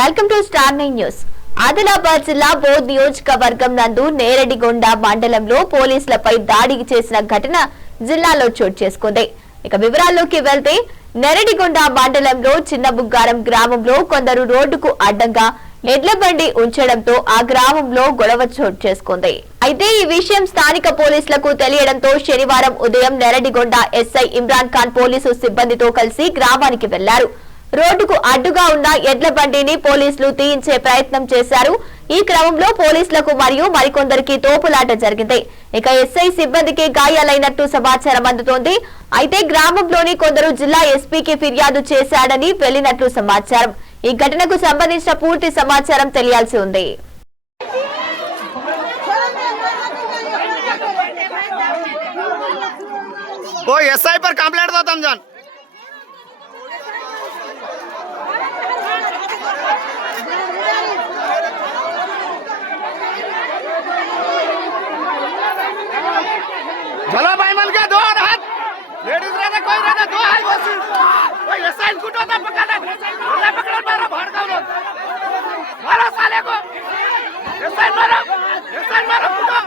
Welcome to star 9 న్యూస్. ఆదిలాబాద్ జిల్లా బోధ్ నియోజకవర్గం నందు నేరడిగొండ మండలంలో పోలీసులపై దాడి చేసిన ఘటన జిల్లాలో చోటు చేసుకుంది. ఇక వివరాల్లోకి వెళ్తే నేరడిగొండ మండలంలో చిన్న బుగ్గారం గ్రామంలో కొందరు రోడ్డుకు అడ్డంగా ఎడ్లబండి ఉంచడంతో ఆ గ్రామంలో గొడవ చోటు చేసుకుంది. అయితే ఈ విషయం స్థానిక పోలీసులకు తెలియడంతో శనివారం ఉదయం నేరడిగొండ ఎస్ఐ ఇమ్రాన్ ఖాన్ పోలీసు సిబ్బందితో కలిసి గ్రామానికి వెళ్లారు. రోడ్డుకు అడ్డుగా ఉన్న ఎడ్ల బండిని పోలీసులు తీయించే ప్రయత్నం చేశారు. ఈ క్రమంలో పోలీసులకు మరియు మరికొందరికి తోపులాట జరిగింది. ఇక ఎస్ఐ సిబ్బందికి గాయాలైనట్టు సమాచారం అందుతోంది. అయితే గ్రామంలోని కొందరు జిల్లా ఎస్పీకి ఫిర్యాదు చేశాడని వెళ్లినట్లు సమాచారం. ఈ ఘటనకు సంబంధించిన పూర్తి సమాచారం తెలియాల్సి ఉంది. एसआई पर कंप्लेंट दो तमजान चलो भाई मन के दो हाथ लेडीज रहने कोई रहने दो हाथ बस कोई एसआई कुटो का पकड़ा ले पकड़ मारो भड़काओ मारो साले को एसआई मारो कुटो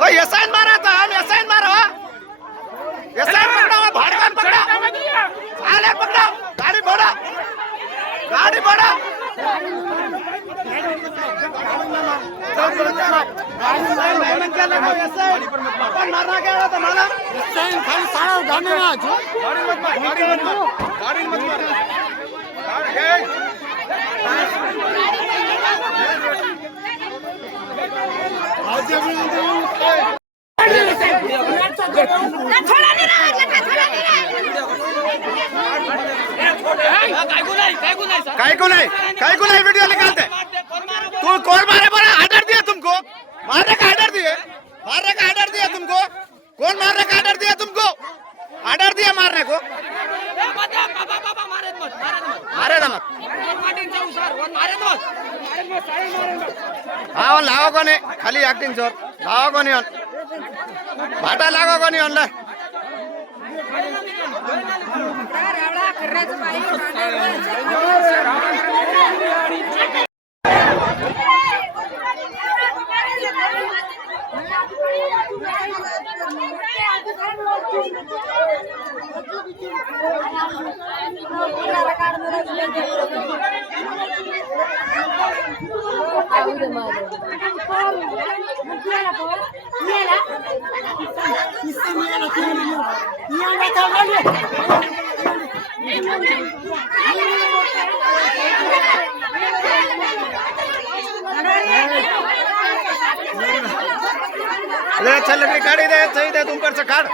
कोई एसआई मारा था हम एसआई मारो एसआई पकड़ो भड़कान पकड़ो साले पकड़ो गाड़ी बढ़ा मारना क्या था मारा खाली सारा गाड़ी में आज गाड़ी मत मार काय को नहीं वीडियो निकालते तू कौन मारे बोला ऑर्डर दिया तुमको मारने का ऑर्डर दिया तुमको कौन मारने का ऑर्डर दिया तुमको ऑर्डर दिया मारने को मारे मत हाँ लाओ को नहीं खाली एक्टिंग जोर लाओ को नहीं भाटा लागो को नहीं ऑनलाइन चल गाड़ी दे सही दे तुम पर से काट